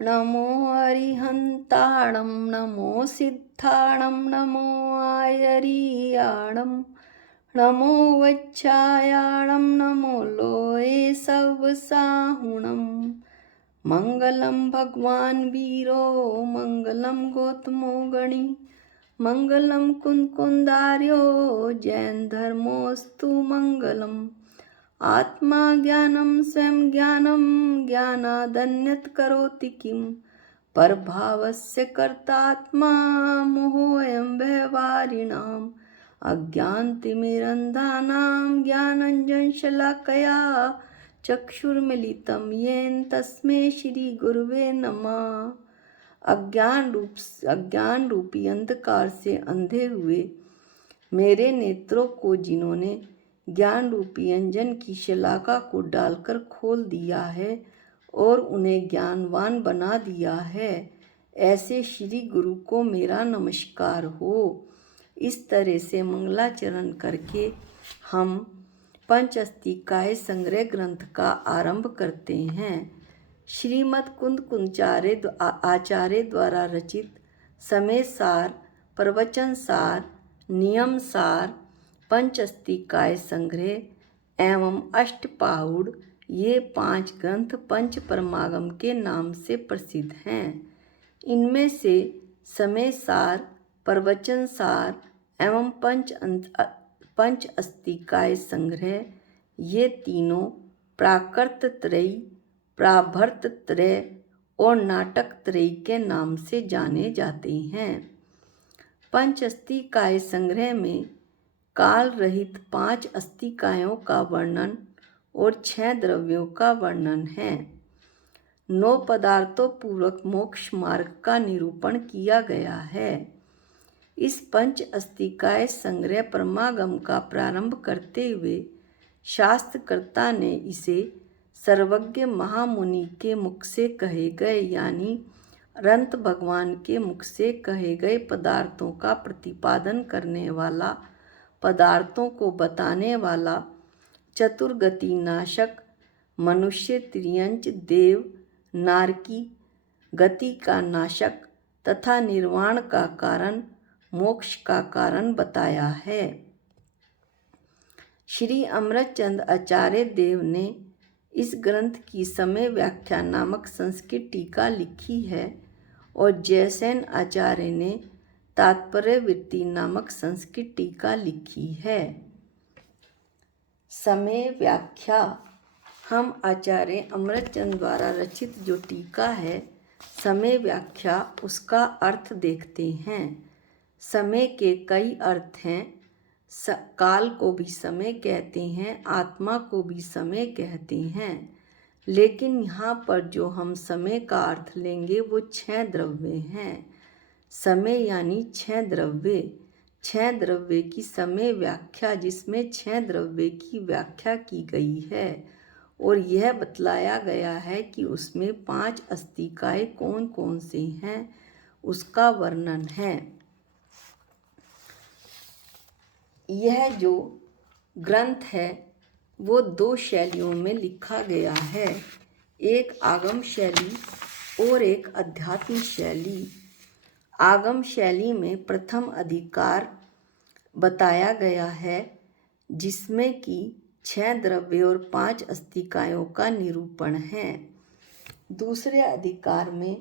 नमो अरिहन्ताणं नमो सिद्धाणं नमो आयरियाणं नमो वच्छायाणं नमो लोये सवसाहुणं। मंगलम भगवान वीरो मंगलम गौतमो गणी मंगलम कुंदार्यो जैन धर्मोस्तु मंगलम। आत्मा ज्ञानम स्वयं ज्ञानम ज्ञानादन्यत् करोति किम परभावस्य कर्तात्मा मोहोऽयं व्यवहारिणाम्। अज्ञानतिमिरन्धानां ज्ञानाञ्जनशलाकया चक्षुर्मिलितं येन तस्मै श्री गुरुवे नमः। अज्ञान रूपी अंधकार से अंधे हुए मेरे नेत्रों को जिन्होंने ज्ञान रूपी अंजन की शलाका को डालकर खोल दिया है और उन्हें ज्ञानवान बना दिया है, ऐसे श्री गुरु को मेरा नमस्कार हो। इस तरह से मंगलाचरण करके हम पंचअस्तिकाय संग्रह ग्रंथ का आरंभ करते हैं। श्रीमद् कुंचार्य आचार्य द्वारा रचित समय सार, प्रवचन सार, नियम सार, पंचअस्तिकाय संग्रह एवं अष्टपाहुड़, ये 5 ग्रंथ पंच परमागम के नाम से प्रसिद्ध हैं। इनमें से समय सार, प्रवचन सार एवं पंचअस्तिकाय संग्रह, ये तीनों प्राकृत त्रयी, प्राभर्त त्रय और नाटक त्रयी के नाम से जाने जाते हैं। पंचअस्तिकाय संग्रह में काल रहित 5 अस्तिकायों का वर्णन और 6 द्रव्यों का वर्णन है। 9 पदार्थों पूर्वक मोक्ष मार्ग का निरूपण किया गया है। इस पंचअस्तिकाय संग्रह परमागम का प्रारंभ करते हुए शास्त्रकर्ता ने इसे सर्वज्ञ महामुनि के मुख से कहे गए यानी अनंत भगवान के मुख से कहे गए पदार्थों का प्रतिपादन करने वाला, पदार्थों को बताने वाला, चतुर्गति नाशक, मनुष्य, त्रियंच, देव, नारकी गति का नाशक तथा निर्वाण का कारण, मोक्ष का कारण बताया है। श्री अमृतचंद आचार्य देव ने इस ग्रंथ की समय व्याख्या नामक संस्कृत टीका लिखी है और जयसेन आचार्य ने तात्पर्य वृत्ति नामक संस्कृत टीका लिखी है। समय व्याख्या। हम आचार्य अमृतचंद द्वारा रचित जो टीका है समय व्याख्या, उसका अर्थ देखते हैं। समय के कई अर्थ हैं। काल को भी समय कहते हैं, आत्मा को भी समय कहते हैं, लेकिन यहाँ पर जो हम समय का अर्थ लेंगे वो 6 द्रव्य हैं। समय यानी 6 द्रव्य, 6 द्रव्य की समय व्याख्या, जिसमें 6 द्रव्य की व्याख्या की गई है और यह बतलाया गया है कि उसमें 5 अस्तिकाएँ कौन कौन से हैं, उसका वर्णन है। यह जो ग्रंथ है वो 2 शैलियों में लिखा गया है, एक आगम शैली और एक अध्यात्म शैली। आगम शैली में प्रथम अधिकार बताया गया है जिसमें कि 6 द्रव्य और 5 अस्तिकायों का निरूपण है। दूसरे अधिकार में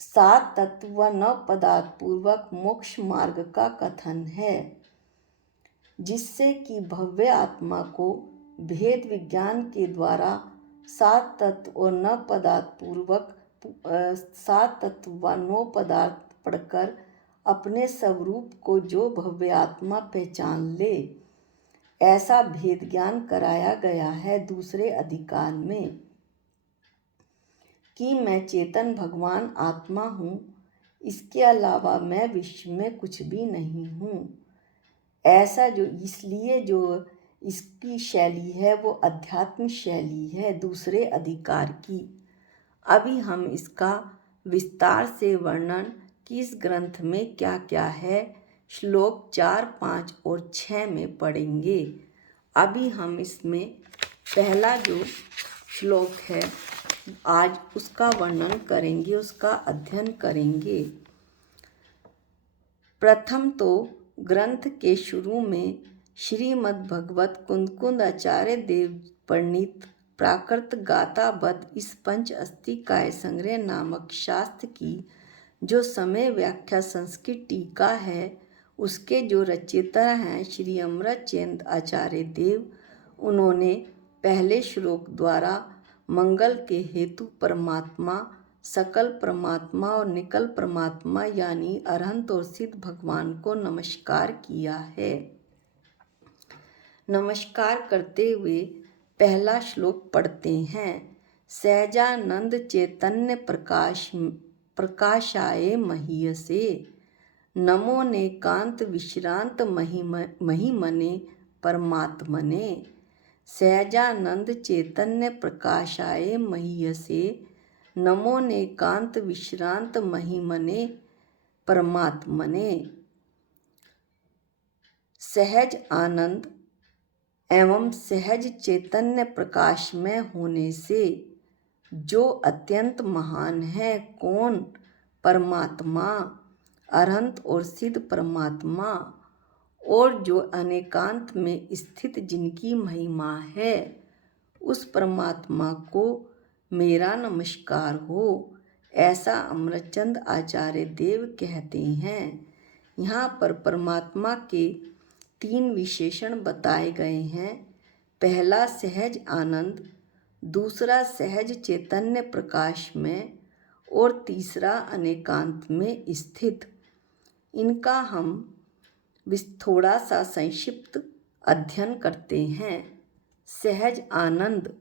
7 तत्व व 9 पदार्थ पूर्वक मोक्ष मार्ग का कथन है, जिससे कि भव्य आत्मा को भेद विज्ञान के द्वारा 7 तत्व और 9 पदार्थ पूर्वक 7 तत्व व 9 पदार्थ पढ़कर अपने स्वरूप को जो भव्य आत्मा पहचान ले, ऐसा भेद ज्ञान कराया गया है। दूसरे अधिकार में कि मैं चेतन भगवान आत्मा हूँ, इसके अलावा मैं विश्व में कुछ भी नहीं हूँ। ऐसा जो इसलिए जो इसकी शैली है वो अध्यात्म शैली है दूसरे अधिकार की। अभी हम इसका विस्तार से वर्णन कि इस ग्रंथ में क्या क्या है श्लोक 4, 5 और 6 में पढ़ेंगे। अभी हम इसमें पहला जो श्लोक है आज उसका वर्णन करेंगे, उसका अध्ययन करेंगे। प्रथम तो ग्रंथ के शुरू में श्रीमद् भगवत कुंद आचार्य देव वर्णित प्राकृत गाथाबद्ध इस पंच अस्तिकाय संग्रह नामक शास्त्र की जो समय व्याख्या संस्कृत टीका है, उसके जो रचयिता हैं श्री अमृतचंद आचार्य देव, उन्होंने पहले श्लोक द्वारा मंगल के हेतु परमात्मा, सकल परमात्मा और निकल परमात्मा यानी अरहंत और सिद्ध भगवान को नमस्कार किया है। नमस्कार करते हुए पहला श्लोक पढ़ते हैं। सहजानंद चैतन्य प्रकाशाय महीयसे, नमो ने कांत विश्रांत महिमने परमात्मने। सहजानंद चैतन्य प्रकाशाय महीयसे, नमो ने कांत विश्रांत महिमने परमात्मने। सहज आनंद एवं सहज चैतन्य प्रकाश में होने से जो अत्यंत महान है, कौन? परमात्मा, अरहंत और सिद्ध परमात्मा, और जो अनेकांत में स्थित जिनकी महिमा है, उस परमात्मा को मेरा नमस्कार हो, ऐसा अमृतचंद आचार्य देव कहते हैं। यहाँ पर परमात्मा के 3 विशेषण बताए गए हैं। पहला सहज आनंद, दूसरा सहज चैतन्य प्रकाश में और तीसरा अनेकांत में स्थित। इनका हम थोड़ा सा संक्षिप्त अध्ययन करते हैं। सहज आनंद,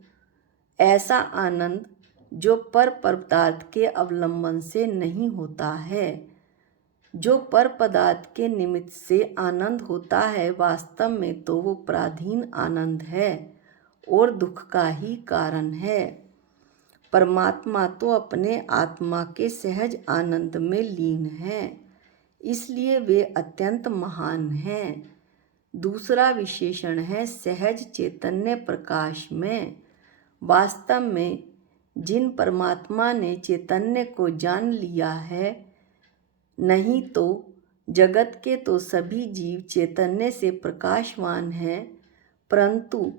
ऐसा आनंद जो पर पदार्थ के अवलंबन से नहीं होता है। जो पर पदार्थ के निमित्त से आनंद होता है, वास्तव में तो वो पराधीन आनंद है और दुख का ही कारण है। परमात्मा तो अपने आत्मा के सहज आनंद में लीन है, इसलिए वे अत्यंत महान हैं। दूसरा विशेषण है सहज चैतन्य प्रकाश में। वास्तव में जिन परमात्मा ने चैतन्य को जान लिया है, नहीं तो जगत के तो सभी जीव चैतन्य से प्रकाशवान हैं, परंतु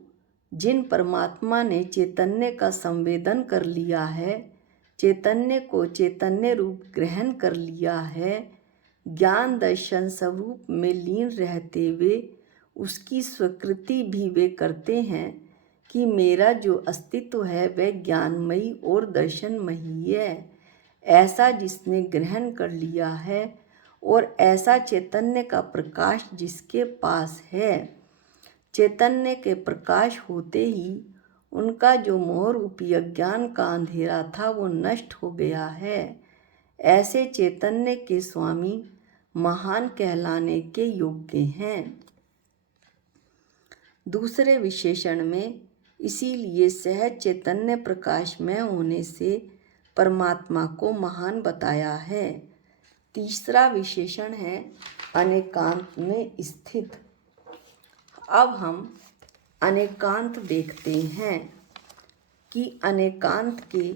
जिन परमात्मा ने चैतन्य का संवेदन कर लिया है, चैतन्य को चैतन्य रूप ग्रहण कर लिया है, ज्ञान दर्शन स्वरूप में लीन रहते हुए उसकी स्वीकृति भी वे करते हैं कि मेरा जो अस्तित्व है वह ज्ञानमयी और दर्शनमयी है। ऐसा जिसने ग्रहण कर लिया है और ऐसा चैतन्य का प्रकाश जिसके पास है, चैतन्य के प्रकाश होते ही उनका जो मोह रूपी अज्ञान का अंधेरा था वो नष्ट हो गया है। ऐसे चैतन्य के स्वामी महान कहलाने के योग्य हैं। दूसरे विशेषण में इसीलिए सहज चैतन्य प्रकाश में होने से परमात्मा को महान बताया है। तीसरा विशेषण है अनेकांत में स्थित। अब हम अनेकांत देखते हैं कि अनेकांत के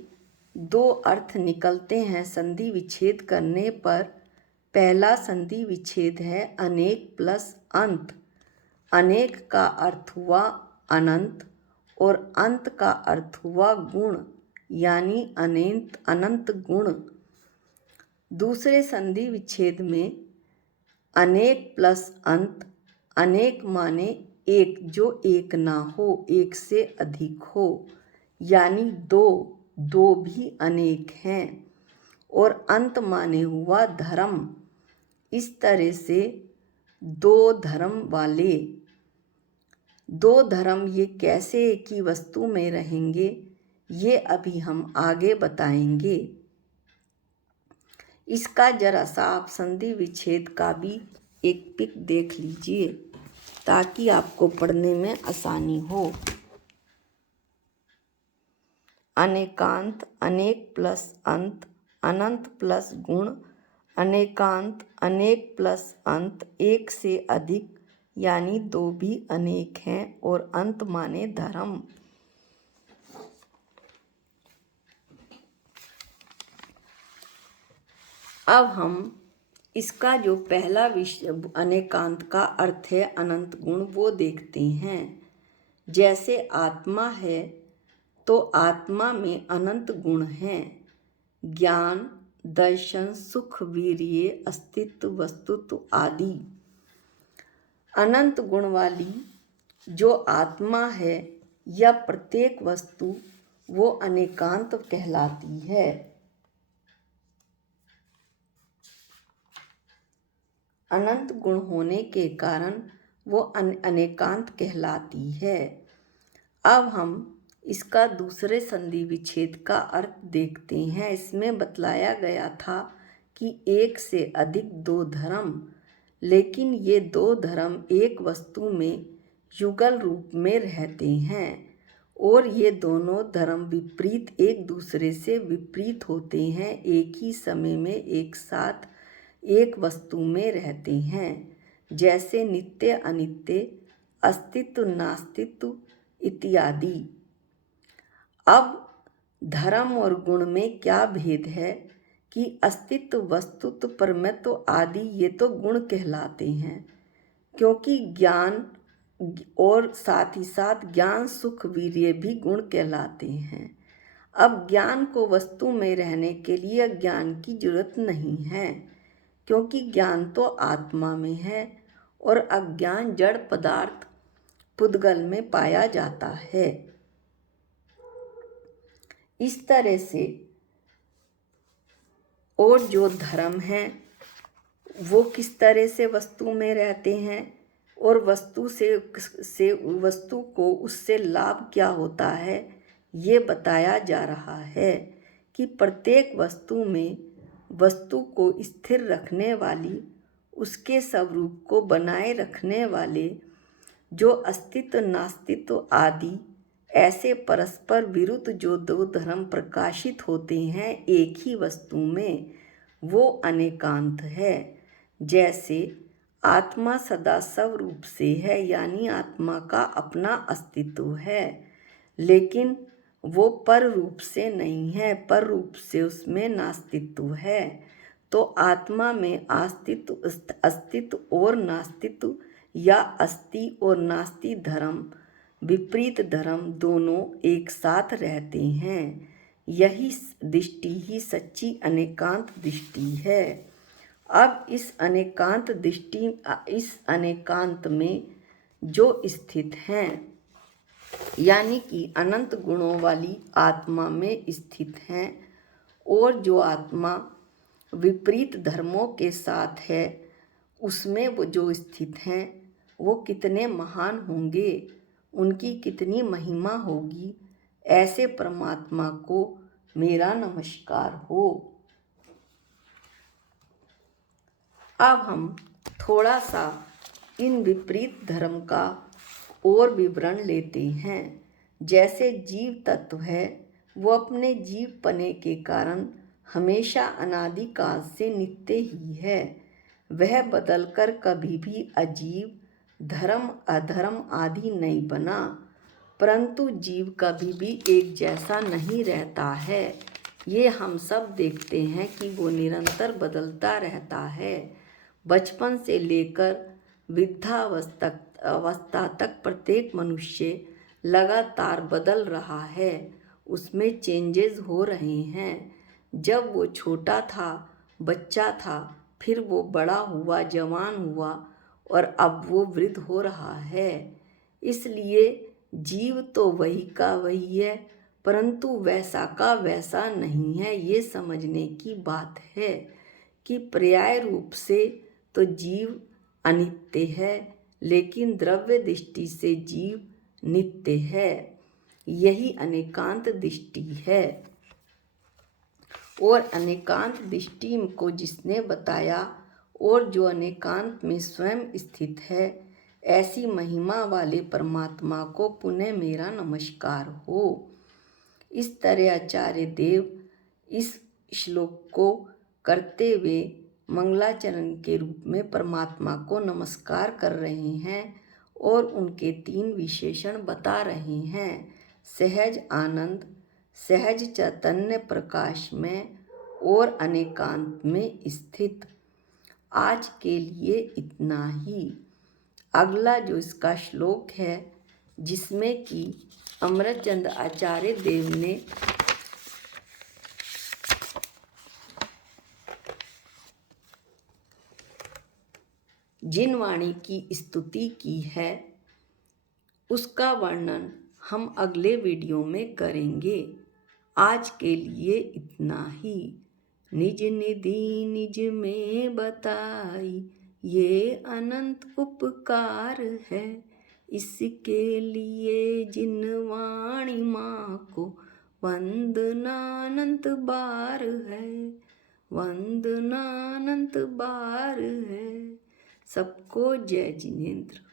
2 अर्थ निकलते हैं संधि विच्छेद करने पर। पहला संधि विच्छेद है अनेक प्लस अंत। अनेक का अर्थ हुआ अनंत और अंत का अर्थ हुआ गुण, यानी अनंत गुण। दूसरे संधि विच्छेद में अनेक प्लस अंत, अनेक माने एक जो एक ना हो, एक से अधिक हो, यानी 2 भी अनेक हैं, और अंत माने हुआ धर्म। इस तरह से 2 धर्म वाले। 2 धर्म ये कैसे एक ही वस्तु में रहेंगे, ये अभी हम आगे बताएंगे। इसका जरा सा आप संधि विच्छेद का भी एक पिक देख लीजिए ताकि आपको पढ़ने में आसानी हो। अनेकांत, अनेक प्लस अंत, अनंत प्लस गुण, अनेकांत, अनेक प्लस अंत, एक से अधिक, यानी 2 भी अनेक हैं, और अंत माने धर्म। अब हम इसका जो पहला विषय अनेकांत का अर्थ है अनंत गुण वो देखते हैं। जैसे आत्मा है तो आत्मा में अनंत गुण हैं, ज्ञान, दर्शन, सुख, वीर्य, अस्तित्व, वस्तुत्व आदि। अनंत गुण वाली जो आत्मा है या प्रत्येक वस्तु वो अनेकांत कहलाती है। अनंत गुण होने के कारण वो अनेकांत कहलाती है। अब हम इसका दूसरे संधि विच्छेद का अर्थ देखते हैं। इसमें बतलाया गया था कि एक से अधिक दो धर्म, लेकिन ये दो धर्म एक वस्तु में युगल रूप में रहते हैं और ये दोनों धर्म विपरीत एक दूसरे से विपरीत होते हैं, एक ही समय में एक साथ एक वस्तु में रहते हैं। जैसे नित्य अनित्य, अस्तित्व नास्तित्व इत्यादि। अब धर्म और गुण में क्या भेद है कि अस्तित्व, वस्तुत्व, परमत्व आदि ये तो गुण कहलाते हैं, क्योंकि ज्ञान और साथ ही साथ ज्ञान, सुख, वीर्य भी गुण कहलाते हैं। अब ज्ञान को वस्तु में रहने के लिए ज्ञान की जरूरत नहीं है, क्योंकि ज्ञान तो आत्मा में है और अज्ञान जड़ पदार्थ पुद्गल में पाया जाता है। इस तरह से और जो धर्म हैं वो किस तरह से वस्तु में रहते हैं और वस्तु से वस्तु को उससे लाभ क्या होता है, ये बताया जा रहा है कि प्रत्येक वस्तु में वस्तु को स्थिर रखने वाली, उसके स्वरूप को बनाए रखने वाले जो अस्तित्व, नास्तित्व आदि ऐसे परस्पर विरुद्ध जो दो धर्म प्रकाशित होते हैं एक ही वस्तु में, वो अनेकांत है। जैसे आत्मा सदा स्वरूप से है, यानी आत्मा का अपना अस्तित्व है, लेकिन वो पर रूप से नहीं है, पर रूप से उसमें नास्तित्व है। तो आत्मा में अस्तित्व और नास्तित्व या अस्ति और नास्ति धर्म, विपरीत धर्म दोनों एक साथ रहते हैं। यही दृष्टि ही सच्ची अनेकांत दृष्टि है। अब इस अनेकांत में जो स्थित हैं, यानी कि अनंत गुणों वाली आत्मा में स्थित हैं, और जो आत्मा विपरीत धर्मों के साथ है उसमें वो जो स्थित हैं वो कितने महान होंगे, उनकी कितनी महिमा होगी। ऐसे परमात्मा को मेरा नमस्कार हो। अब हम थोड़ा सा इन विपरीत धर्म का और विवरण लेते हैं। जैसे जीव तत्व है वो अपने जीव पने के कारण हमेशा अनादिकाल से नित्य ही है। वह बदलकर कभी भी अजीव, धर्म, अधर्म आदि नहीं बना, परंतु जीव कभी भी एक जैसा नहीं रहता है। ये हम सब देखते हैं कि वो निरंतर बदलता रहता है। बचपन से लेकर वृद्धावस्था तक प्रत्येक मनुष्य लगातार बदल रहा है, उसमें चेंजेस हो रहे हैं। जब वो छोटा था, बच्चा था, फिर वो बड़ा हुआ, जवान हुआ और अब वो वृद्ध हो रहा है। इसलिए जीव तो वही का वही है, परंतु वैसा का वैसा नहीं है। ये समझने की बात है कि पर्याय रूप से तो जीव अनित्य है, लेकिन द्रव्य दृष्टि से जीव नित्य है। यही अनेकांत दृष्टि है। और अनेकांत दृष्टि को जिसने बताया और जो अनेकांत में स्वयं स्थित है, ऐसी महिमा वाले परमात्मा को पुनः मेरा नमस्कार हो। इस तरह आचार्य देव इस श्लोक को करते हुए मंगलाचरण के रूप में परमात्मा को नमस्कार कर रहे हैं और उनके 3 विशेषण बता रहे हैं। सहज आनंद, सहज चैतन्य प्रकाश में और अनेकांत में स्थित। आज के लिए इतना ही। अगला जो इसका श्लोक है, जिसमें कि अमृतचंद आचार्य देव ने जिन वाणी की स्तुति की है, उसका वर्णन हम अगले वीडियो में करेंगे। आज के लिए इतना ही। निज निधि निज में बताई, ये अनंत उपकार है। इसके लिए जिन वाणी माँ को वंदनानंत बार है, वंदनानंत बार है। सबको जय जिनेंद्र।